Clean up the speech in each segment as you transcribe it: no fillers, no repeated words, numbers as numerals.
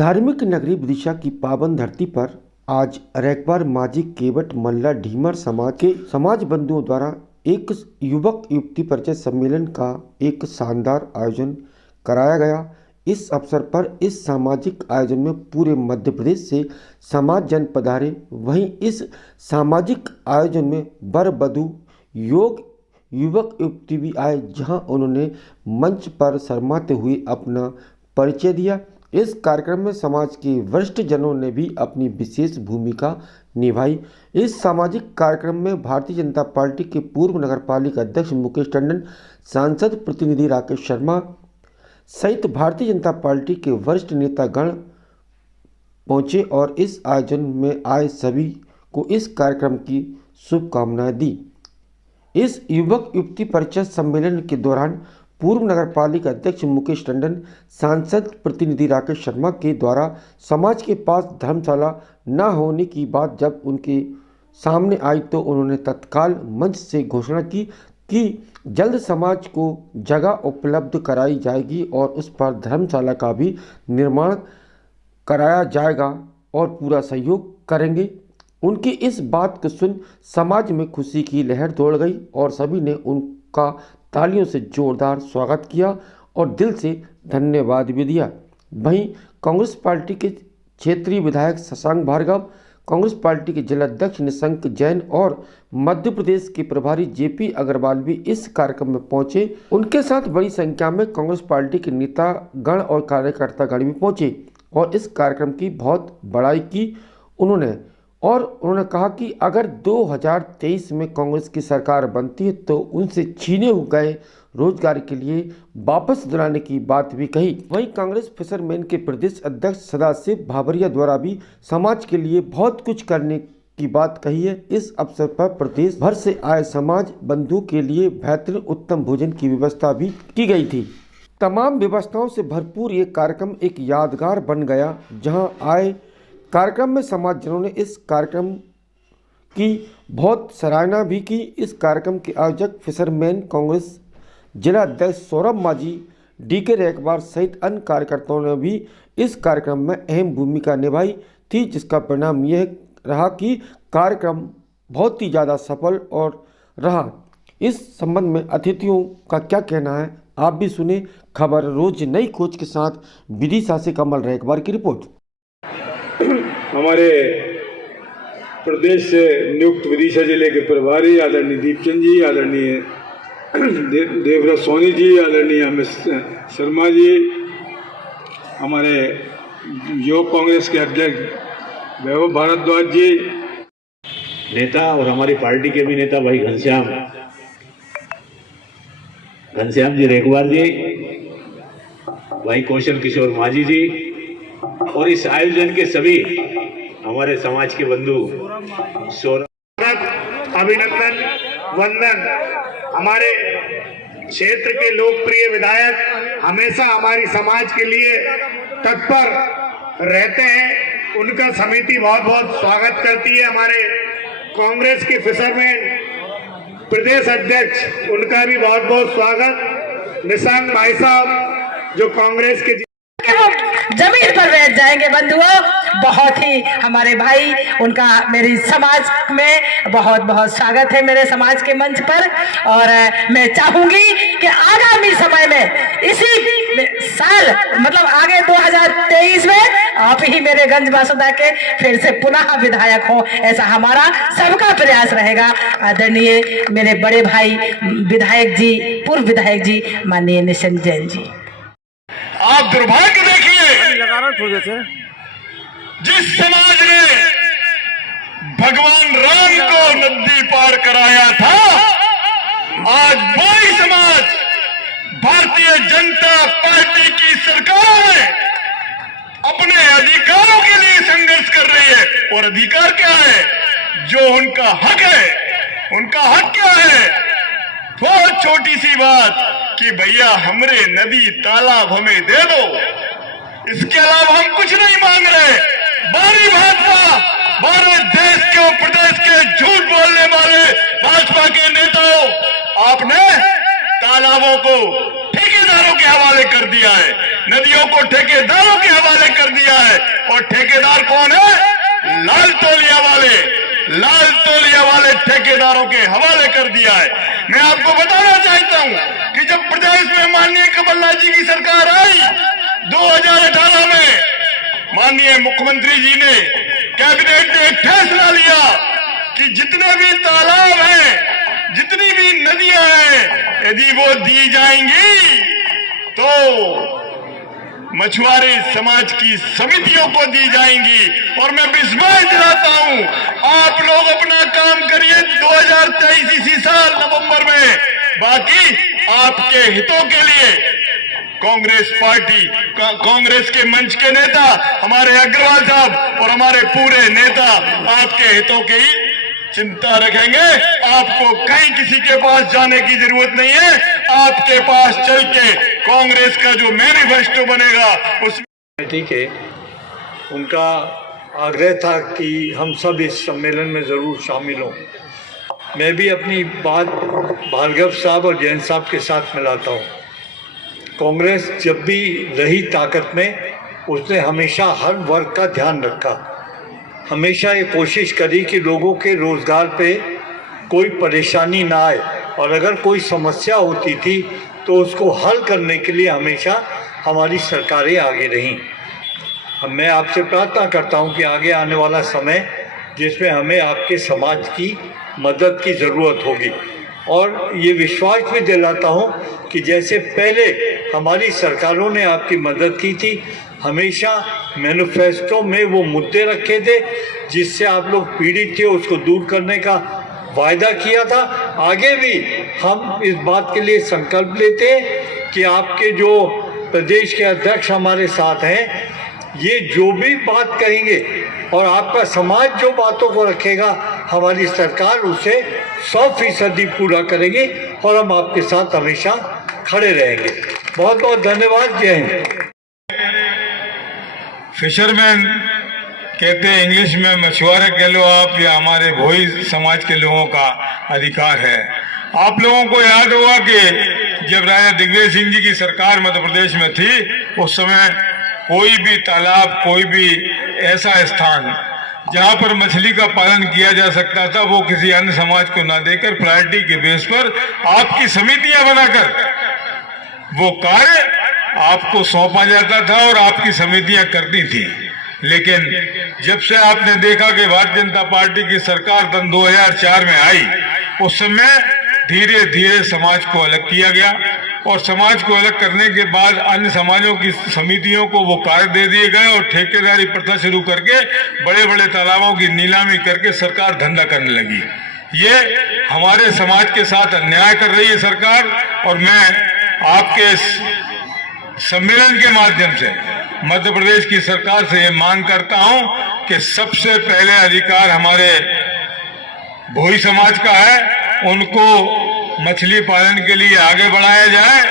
धार्मिक नगरी विदिशा की पावन धरती पर आज रैकबार माझी केवट मल्ला ढीमर समाज के समाज बंधुओं द्वारा एक युवक युवती परिचय सम्मेलन का एक शानदार आयोजन कराया गया। इस अवसर पर इस सामाजिक आयोजन में पूरे मध्य प्रदेश से समाज जन पधारे। वहीं इस सामाजिक आयोजन में वर वधू योग युवक युवती भी आए, जहां उन्होंने मंच पर शर्माते हुए अपना परिचय दिया। इस कार्यक्रम में समाज के वरिष्ठ जनों ने भी अपनी विशेष भूमिका निभाई। इस सामाजिक कार्यक्रम में भारतीय जनता पार्टी के पूर्व नगरपालिका अध्यक्ष मुकेश टंडन, सांसद प्रतिनिधि राकेश शर्मा सहित भारतीय जनता पार्टी के वरिष्ठ नेतागण पहुंचे और इस आयोजन में आए सभी को इस कार्यक्रम की शुभकामनाएं दी। इस युवक युवती परिचय सम्मेलन के दौरान पूर्व नगरपालिका अध्यक्ष मुकेश टंडन, सांसद प्रतिनिधि राकेश शर्मा के द्वारा समाज के पास धर्मशाला न होने की बात जब उनके सामने आई तो उन्होंने तत्काल मंच से घोषणा की कि जल्द समाज को जगह उपलब्ध कराई जाएगी और उस पर धर्मशाला का भी निर्माण कराया जाएगा और पूरा सहयोग करेंगे। उनकी इस बात को सुन समाज में खुशी की लहर दौड़ गई और सभी ने उनका तालियों से जोरदार स्वागत किया और दिल से धन्यवाद भी दिया। वहीं कांग्रेस पार्टी के क्षेत्रीय विधायक शशांक भार्गव, कांग्रेस पार्टी के जिलाध्यक्ष निशंक जैन और मध्य प्रदेश के प्रभारी जेपी अग्रवाल भी इस कार्यक्रम में पहुंचे। उनके साथ बड़ी संख्या में कांग्रेस पार्टी के नेतागण और कार्यकर्तागण भी पहुंचे और इस कार्यक्रम की बहुत बड़ाई की उन्होंने कहा कि अगर 2023 में कांग्रेस की सरकार बनती है तो उनसे छीने गए रोजगार के लिए वापस दिलाने की बात भी कही। वहीं कांग्रेस फिशरमैन के प्रदेश अध्यक्ष सदाशिव भाभरिया द्वारा भी समाज के लिए बहुत कुछ करने की बात कही है। इस अवसर पर प्रदेश भर से आए समाज बंधुओं के लिए बेहतरीन उत्तम भोजन की व्यवस्था भी की गई थी। तमाम व्यवस्थाओं से भरपूर ये कार्यक्रम एक यादगार बन गया। जहां आए कार्यक्रम में समाजजनों ने इस कार्यक्रम की बहुत सराहना भी की। इस कार्यक्रम के आयोजक फिशरमैन कांग्रेस जिला अध्यक्ष सौरभ माझी, डीके रैकबार सहित अन्य कार्यकर्ताओं ने भी इस कार्यक्रम में अहम भूमिका निभाई थी, जिसका परिणाम यह रहा कि कार्यक्रम बहुत ही ज़्यादा सफल और रहा। इस संबंध में अतिथियों का क्या कहना है, आप भी सुने। खबर रोज नई खोज के साथ विदिशा से कमल रैकबार की रिपोर्ट। हमारे प्रदेश से नियुक्त विदिशा जिले के प्रभारी आदरणीय दीपचंद जी, आदरणीय देवव्रत सोनी जी, आदरणीय अमित शर्मा जी, हमारे युवक कांग्रेस के अध्यक्ष वैभव भारद्वाज जी, नेता और हमारी पार्टी के भी नेता भाई घनश्याम जी रैकबार जी, भाई कौशल किशोर माझी जी और इस आयोजन के सभी हमारे समाज के बंधु अभिनंदन वंदन। हमारे क्षेत्र के लोकप्रिय विधायक हमेशा हमारी समाज के लिए तत्पर रहते हैं, उनका समिति बहुत बहुत स्वागत करती है। हमारे कांग्रेस के फिशरमैन प्रदेश अध्यक्ष, उनका भी बहुत बहुत स्वागत। निशंक भाई साहब जो कांग्रेस के जमीन पर बैठ जाएंगे बंधुओं, बहुत ही हमारे भाई, उनका मेरी समाज में बहुत बहुत स्वागत है मेरे समाज के मंच पर। और मैं चाहूंगी कि आगामी समय में इसी साल मतलब आगे 2023 में आप ही मेरे गंज बासुदा के फिर से पुनः विधायक हो, ऐसा हमारा सबका प्रयास रहेगा। आदरणीय मेरे बड़े भाई विधायक जी, पूर्व विधायक जी माननीय निशंक जैन जी। आप दुर्भाग्य देखिए, जिस समाज ने भगवान राम को नदी पार कराया था, आज वही समाज भारतीय जनता पार्टी की सरकार में अपने अधिकारों के लिए संघर्ष कर रही है। और अधिकार क्या है? जो उनका हक है। उनका हक क्या है? बहुत छोटी सी बात कि भैया हमरे नदी तालाब हमें दे दो, इसके अलावा हम कुछ नहीं मांग रहे। बारी भाजपा, भारत देश के और प्रदेश के झूठ बोलने वाले भाजपा के नेताओं, आपने तालाबों को ठेकेदार ठेकेदारों के हवाले कर दिया है, नदियों को ठेकेदारों के हवाले कर दिया है। और ठेकेदार कौन है? लाल तौलिया वाले ठेकेदारों के हवाले कर दिया है। मैं आपको बताना चाहता हूं कि जब प्रदेश में माननीय कमलनाथ जी की सरकार आई 2018 में, माननीय मुख्यमंत्री जी ने, कैबिनेट ने एक फैसला लिया कि जितने भी तालाब हैं, जितनी भी नदियां हैं, यदि वो दी जाएंगी तो मछुआरे समाज की समितियों को दी जाएंगी। और मैं विश्वास दिलाता हूं, आप लोग अपना काम करिए 2023 इसी साल नवंबर में, बाकी आपके हितों के लिए कांग्रेस पार्टी, कांग्रेस के मंच के नेता हमारे अग्रवाल साहब और हमारे पूरे नेता आपके हितों की चिंता रखेंगे। आपको कहीं किसी के पास जाने की जरूरत नहीं है, आपके पास चल के कांग्रेस का जो मैनिफेस्टो बनेगा उस ठीक है। उनका आग्रह था कि हम सब इस सम्मेलन में ज़रूर शामिल हों। मैं भी अपनी बात भार्गव साहब और जैन साहब के साथ मिलाता हूँ। कांग्रेस जब भी रही ताकत में, उसने हमेशा हर वर्ग का ध्यान रखा, हमेशा ये कोशिश करी कि लोगों के रोज़गार पे कोई परेशानी ना आए, और अगर कोई समस्या होती थी तो उसको हल करने के लिए हमेशा हमारी सरकारें आगे रहीं। मैं आपसे प्रार्थना करता हूं कि आगे आने वाला समय जिसमें हमें आपके समाज की मदद की ज़रूरत होगी, और ये विश्वास भी दिलाता हूं कि जैसे पहले हमारी सरकारों ने आपकी मदद की थी, हमेशा मैनिफेस्टो में वो मुद्दे रखे थे जिससे आप लोग पीड़ित थे, उसको दूर करने का वायदा किया था। आगे भी हम इस बात के लिए संकल्प लेते हैं कि आपके जो प्रदेश के अध्यक्ष हमारे साथ हैं, ये जो भी बात कहेंगे और आपका समाज जो बातों को रखेगा, हमारी सरकार उसे 100% पूरा करेगी और हम आपके साथ हमेशा खड़े रहेंगे। बहुत बहुत धन्यवाद। जय हिंद। फिशरमैन कहते हैं इंग्लिश में, मछुआरे कह लो आप, या हमारे भोई समाज के लोगों का अधिकार है। आप लोगों को याद होगा कि जब राजा दिग्विजय सिंह जी की सरकार मध्य प्रदेश में थी, उस समय कोई भी तालाब, कोई भी ऐसा स्थान जहां पर मछली का पालन किया जा सकता था, वो किसी अन्य समाज को ना देकर प्रायोरिटी के बेस पर आपकी समितियां बनाकर वो कार्य आपको सौंपा जाता था और आपकी समितियां करती थी। लेकिन जब से आपने देखा कि भारतीय जनता पार्टी की सरकार सन 2004 में आई, उस समय धीरे धीरे समाज को अलग किया गया, और समाज को अलग करने के बाद अन्य समाजों की समितियों को वो कार्य दे दिए गए, और ठेकेदारी प्रथा शुरू करके बड़े बड़े तालाबों की नीलामी करके सरकार धंधा करने लगी। ये हमारे समाज के साथ अन्याय कर रही है सरकार, और मैं आपके सम्मेलन के माध्यम से मध्य प्रदेश की सरकार से ये मांग करता हूं कि सबसे पहले अधिकार हमारे भोई समाज का है, उनको मछली पालन के लिए आगे बढ़ाया जाए,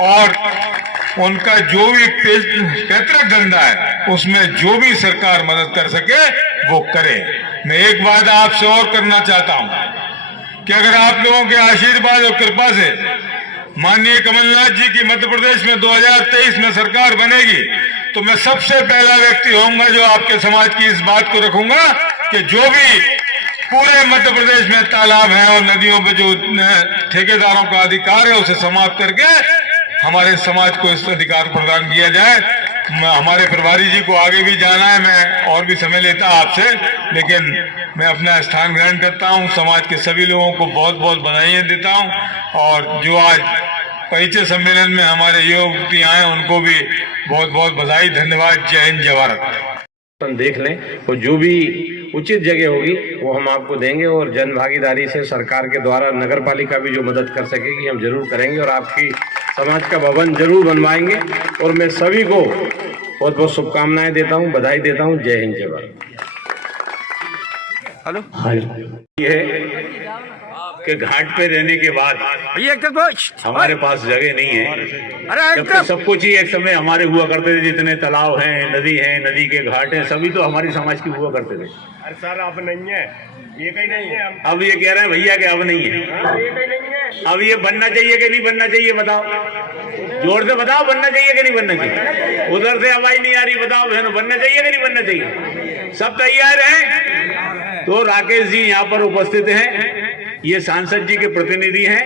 और उनका जो भी पैतृक धंधा है उसमें जो भी सरकार मदद कर सके वो करे। मैं एक बात आपसे और करना चाहता हूं कि अगर आप लोगों के आशीर्वाद और कृपा से माननीय कमलनाथ जी की मध्य प्रदेश में 2023 में सरकार बनेगी, तो मैं सबसे पहला व्यक्ति होऊंगा जो आपके समाज की इस बात को रखूंगा कि जो भी पूरे मध्य प्रदेश में तालाब हैं और नदियों पे जो ठेकेदारों का अधिकार है उसे समाप्त करके हमारे समाज को इस अधिकार प्रदान किया जाए। हमारे प्रभारी जी को आगे भी जाना है, मैं और भी समय लेता आपसे, लेकिन मैं अपना स्थान ग्रहण करता हूं। समाज के सभी लोगों को बहुत बहुत बधाइयाँ देता हूं, और जो आज परिचय सम्मेलन में हमारे युवती आए उनको भी बहुत बहुत बधाई, धन्यवाद। जय हिंद, जय भारत। देख लें, और जो भी उचित जगह होगी वो हम आपको देंगे, और जन भागीदारी से सरकार के द्वारा नगर पालिका भी जो मदद कर सकेगी हम जरूर करेंगे, और आपकी समाज का भवन जरूर बनवाएंगे। और मैं सभी को बहुत बहुत शुभकामनाएं देता हूं, बधाई देता हूं। जय हिंद, जय भारत। ये कि घाट पे रहने के बाद हमारे पास जगह नहीं है, जबकि सब कुछ ही एक समय हमारे हुआ करते थे। जितने तालाब हैं, नदी हैं, नदी के घाट हैं, सभी तो हमारी समाज की हुआ करते थे। अरे सर अब नहीं है, ये कहीं नहीं है। अब ये कह रहे हैं भैया कि अब नहीं है। ये कहीं नहीं है। अब ये बनना चाहिए कि नहीं बनना चाहिए बताओ। जोर से बताओ, बनना चाहिए कि नहीं बनना चाहिए? उधर से आवाज नहीं आ रही, बताओ बहनों, बनना चाहिए कि नहीं बनना चाहिए? सब तैयार हैं? तो राकेश जी यहाँ पर उपस्थित हैं, ये सांसद जी के प्रतिनिधि हैं,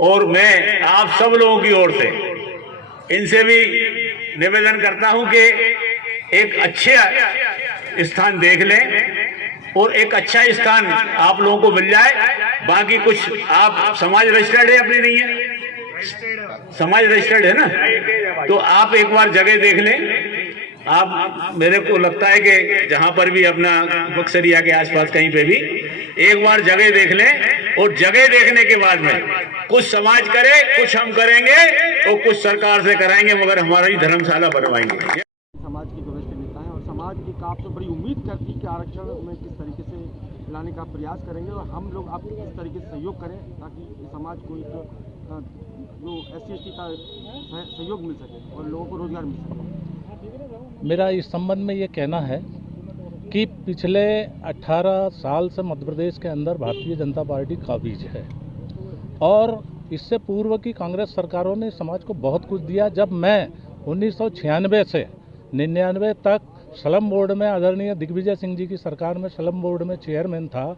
और मैं आप सब लोगों की ओर से इनसे भी निवेदन करता हूं कि एक अच्छे स्थान देख लें और एक अच्छा स्थान आप लोगों को मिल जाए। बाकी कुछ आप समाज रजिस्टर्ड है अपनी, नहीं है समाज रजिस्टर्ड है ना, तो आप एक बार जगह देख लें। आप, मेरे को लगता है कि जहां पर भी अपना बक्सरिया के आसपास कहीं पे भी एक बार जगह देख लें, और जगह देखने के बाद में कुछ समाज करे, कुछ हम करेंगे और कुछ सरकार से कराएंगे, मगर हमारी धर्मशाला बनवाएंगे। समाज के वरिष्ठ नेता हैं और समाज की आपसे बड़ी उम्मीद करती है कि आरक्षण में किस तरीके से लाने का प्रयास करेंगे और हम लोग आपको किस तरीके से सहयोग करें ताकि समाज को एक जो SC/ST का सहयोग मिल सके और लोगों को रोजगार मिल सके। मेरा इस संबंध में ये कहना है कि पिछले 18 साल से मध्य प्रदेश के अंदर भारतीय जनता पार्टी काबिज है, और इससे पूर्व की कांग्रेस सरकारों ने समाज को बहुत कुछ दिया। जब मैं 1996 से 99 तक स्लम बोर्ड में आदरणीय दिग्विजय सिंह जी की सरकार में स्लम बोर्ड में चेयरमैन था,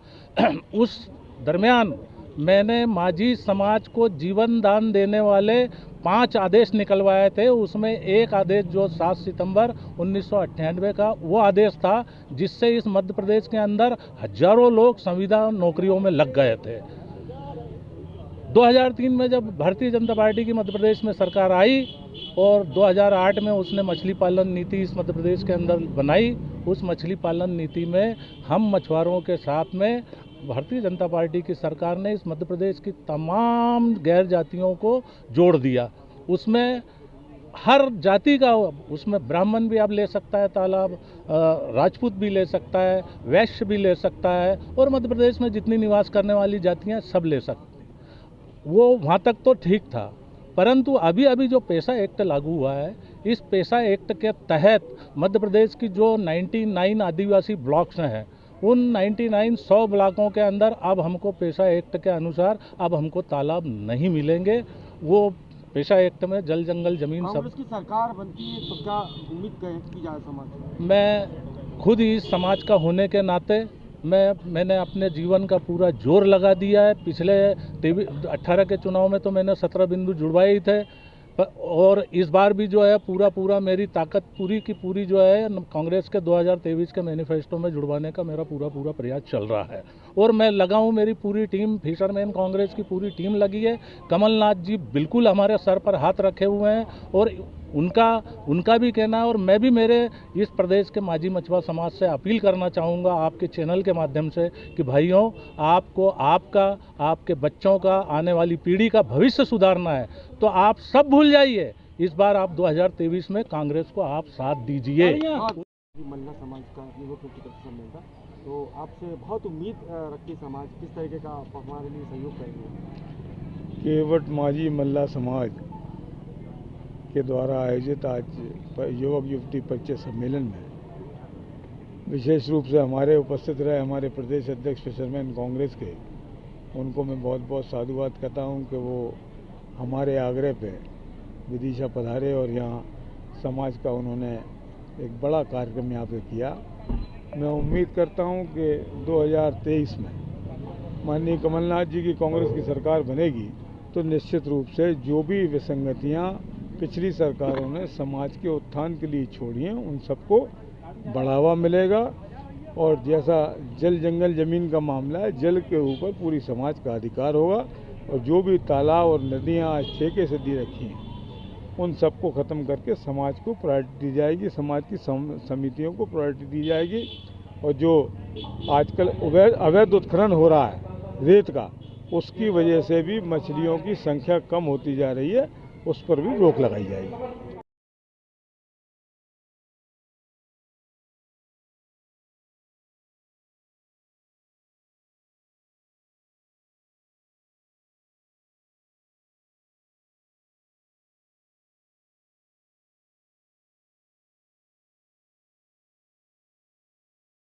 उस दरमियान मैंने माझी समाज को जीवन दान देने वाले 5 आदेश निकलवाए थे। उसमें एक आदेश जो 7 सितंबर 1998 का वो आदेश था, जिससे इस मध्य प्रदेश के अंदर हजारों लोग संविदा नौकरियों में लग गए थे। 2003 में जब भारतीय जनता पार्टी की मध्य प्रदेश में सरकार आई और 2008 में उसने मछली पालन नीति इस मध्य प्रदेश के अंदर बनाई, उस मछली पालन नीति में हम मछुआरों के साथ में भारतीय जनता पार्टी की सरकार ने इस मध्य प्रदेश की तमाम गैर जातियों को जोड़ दिया। उसमें हर जाति का, उसमें ब्राह्मण भी आप ले सकता है तालाब, राजपूत भी ले सकता है, वैश्य भी ले सकता है, और मध्य प्रदेश में जितनी निवास करने वाली जातियां सब ले सकते। वो वहाँ तक तो ठीक था, परंतु अभी जो पेशा एक्ट लागू हुआ है, इस पेशा एक्ट के तहत मध्य प्रदेश की जो 99 आदिवासी ब्लॉक्स हैं, उन 100 ब्लॉकों के अंदर अब हमको पेशा एक्ट के अनुसार अब हमको तालाब नहीं मिलेंगे। वो पेशा एक्ट में जल जंगल जमीन सब की सरकार बनती है तो क्या उम्मीद की जाए समाज? मैं खुद ही समाज का होने के नाते मैंने अपने जीवन का पूरा जोर लगा दिया है। पिछले 18 के चुनाव में तो मैंने 17 बिंदु जुड़वाए ही थे, और इस बार भी जो है पूरा मेरी ताकत पूरी की पूरी जो है कांग्रेस के 2023 के मैनिफेस्टो में जुड़वाने का मेरा पूरा प्रयास चल रहा है। और मैं लगा हूँ, मेरी पूरी टीम, फिशरमैन कांग्रेस की पूरी टीम लगी है। कमलनाथ जी बिल्कुल हमारे सर पर हाथ रखे हुए हैं, और उनका भी कहना है, और मैं भी मेरे इस प्रदेश के माझी मछुआ समाज से अपील करना चाहूँगा आपके चैनल के माध्यम से कि भाइयों, आपको आपके बच्चों का, आने वाली पीढ़ी का भविष्य सुधारना है, तो आप सब भूल जाइए। इस बार आप 2023 में कांग्रेस को आप साथ दीजिए। मल्ला समाज का युवक सम्मेलन था, तो आपसे बहुत उम्मीद रखती समाज, किस तरीके का हमारे लिए सहयोग करेंगे? केवट माझी मल्ला समाज के द्वारा आयोजित आज युवक युवती परिचय सम्मेलन में विशेष रूप से हमारे उपस्थित रहे हमारे प्रदेश अध्यक्ष फिशरमैन कांग्रेस के, उनको मैं बहुत बहुत साधुवाद करता हूं कि वो हमारे आग्रह पे विदिशा पधारे और यहाँ समाज का उन्होंने एक बड़ा कार्यक्रम यहाँ पे किया। मैं उम्मीद करता हूँ कि 2023 में माननीय कमलनाथ जी की कांग्रेस की सरकार बनेगी तो निश्चित रूप से जो भी विसंगतियाँ पिछली सरकारों ने समाज के उत्थान के लिए छोड़ी हैं, उन सबको बढ़ावा मिलेगा। और जैसा जल जंगल जमीन का मामला है, जल के ऊपर पूरी समाज का अधिकार होगा, और जो भी तालाब और नदियाँ आज ठेके से दी रखी हैं, उन सबको ख़त्म करके समाज को प्रायोरिटी दी जाएगी, समाज की समितियों को प्रायोरिटी दी जाएगी। और जो आजकल अवैध उत्खनन हो रहा है रेत का, उसकी वजह से भी मछलियों की संख्या कम होती जा रही है, उस पर भी रोक लगाई जाएगी।